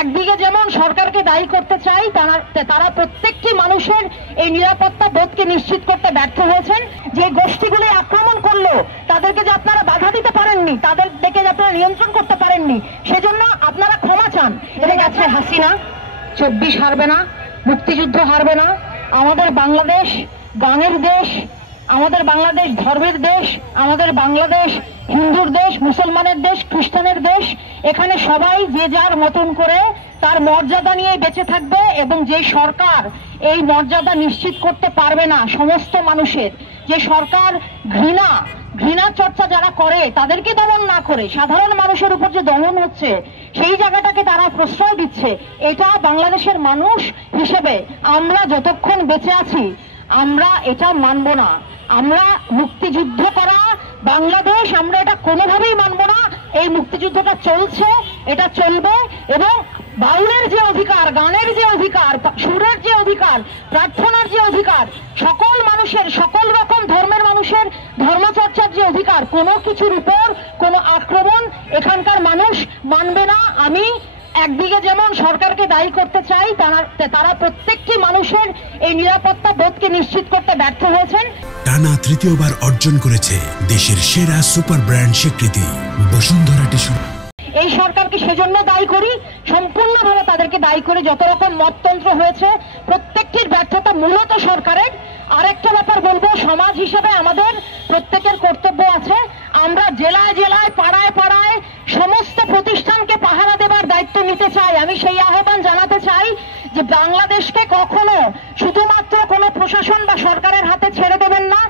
একদিকে যেমন সরকারকে দায়ী করতে চাই, তারা প্রত্যেকটি মানুষের এই নিরাপত্তা বোধকে নিশ্চিত করতে ব্যর্থ হয়েছেন। যে গোষ্ঠীগুলি আক্রমণ করলো তাদেরকে যে আপনারা বাধা দিতে পারেননি, তাদেরকে যে আপনারা নিয়ন্ত্রণ করতে পারেননি, সেজন্য আপনারা ক্ষমা চান। এর কাছে হাসিনা 24 হারবে না, মুক্তিযুদ্ধ হারবে না। আমাদের বাংলাদেশ গানের দেশ, আমাদের বাংলাদেশ ধর্মের দেশ, আমাদের বাংলাদেশ হিন্দুর দেশ, মুসলমানের দেশ, খ্রিস্টানের দেশ। এখানে সবাই যে যার মতন করে তার মর্যাদা নিয়ে বেঁচে থাকবে, এবং যে সরকার এই মর্যাদা নিশ্চিত করতে পারবে না সমস্ত মানুষের, যে সরকার ঘৃণা চর্চা যারা করে তাদেরকে দমন না করে সাধারণ মানুষের উপর যে দমন হচ্ছে সেই জায়গাটাকে তারা প্রশ্রয় দিচ্ছে, এটা বাংলাদেশের মানুষ হিসেবে আমরা যতক্ষণ বেঁচে আছি আমরা এটা মানব না। আমরা মুক্তিযুদ্ধ করা বাংলাদেশ আমরা এটা কোনোভাবেই মানব না। এই মুক্তিযুদ্ধটা চলছে, এটা চলবে, এবং বাউলের যে অধিকার, গানের যে অধিকার, সুরের যে অধিকার, প্রার্থনার যে অধিকার, সকল মানুষের, সকল রকম ধর্মের মানুষের ধর্মচর্চার যে অধিকার, কোনো কিছুর উপর কোনো আক্রমণ এখানকার মানুষ মানবে না। আমি একদিকে যেমন সরকারকে দায়ী করতে চাই, তারা প্রত্যেকটি মানুষের এই নিরাপত্তা বোধকে নিশ্চিত করতে ব্যর্থ হয়েছেন। টানা তৃতীয়বার অর্জন করেছে দেশের সেরা সুপার ব্র্যান্ড স্বীকৃতি বসুন্ধরা টিস্যু। এই সরকারকে সেজন্য দায়ী করি, সম্পূর্ণভাবে তাদেরকে দায়ী করে যত রকম মততন্ত্র হয়েছে প্রত্যেকটির ব্যর্থতা মূলত সরকারের। আরেকটা ব্যাপার বলবো, সমাজ হিসেবে আমাদের প্রত্যেকের কর্তব্য আছে। আমরা জেলায় জেলায়, পাড়ায় পাড়ায় সমস্ত প্রতিষ্ঠানকে পাহারা দেবার দায়িত্ব নিতে চাই। আমি সেই আহ্বান জানাতে চাই যে বাংলাদেশকে কখনো শুধুমাত্র কোনো প্রশাসন বা সরকারের হাতে ছেড়ে দেবেন না,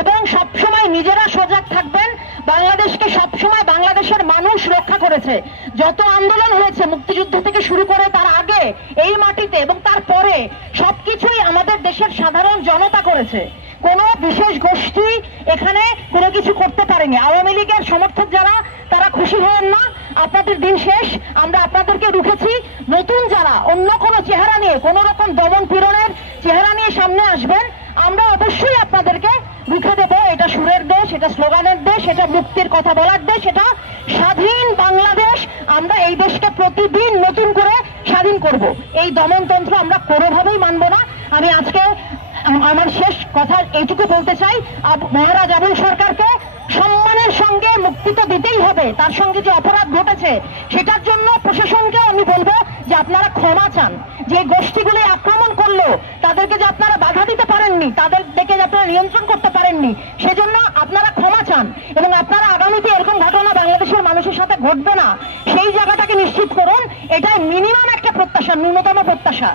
এবং সবসময় নিজেরা সজাগ থাকবেন। বাংলাদেশকে সবসময় বাংলাদেশের মানুষ রক্ষা করেছে। যত আন্দোলন হয়েছে মুক্তিযুদ্ধ থেকে শুরু করে তার আগে এই মাটিতে এবং তারপরে সবকিছুই আমাদের দেশের সাধারণ জনতা করেছে। কোনো বিশেষ গোষ্ঠী এখানে কোনো কিছু করতে পারেনি। আওয়ামী লীগের সমর্থক যারা, তারা খুশি হন না, আপনাদের দিন শেষ, আমরা আপনাদেরকে রুখেছি। নতুন যারা অন্য কোনো চেহারা নিয়ে, কোনো রকম দমন পীড়নের চেহারা নিয়ে সামনে আসবেন, আমরা অবশ্যই আপনাদেরকে রুখে দেব। এটা সুরের দেশ, এটা স্লোগানের দেশ, এটা মুক্তির কথা বলার দেশ, এটা স্বাধীন বাংলাদেশ। আমরা এই দেশকে প্রতিদিন নতুন করে স্বাধীন করব। এই দমনতন্ত্র আমরা কোনোভাবেই মানব না। আমি আজকে আমার শেষ কথা এইটুকু বলতে চাই, মহারাজ আবুল সরকারকে সম্মানের সঙ্গে মুক্তি তো দিতেই হবে। তার সঙ্গে যে অপরাধ ঘটেছে সেটার জন্য প্রশাসনকে আমি বলবো যে আপনারা ক্ষমা চান। যে গোষ্ঠীগুলি আক্রমণ করলো তাদেরকে যে আপনারা বাধা দিতে পারেননি, তাদেরকে যে আপনারা নিয়ন্ত্রণ করতে পারেননি, সেজন্য আপনারা ক্ষমা চান, এবং আপনারা আগামীতে এরকম ঘটনা বাংলাদেশের মানুষের সাথে ঘটবে না সেই জায়গাটাকে নিশ্চিত করুন। এটাই মিনিমাম একটা প্রত্যাশা, ন্যূনতম প্রত্যাশা।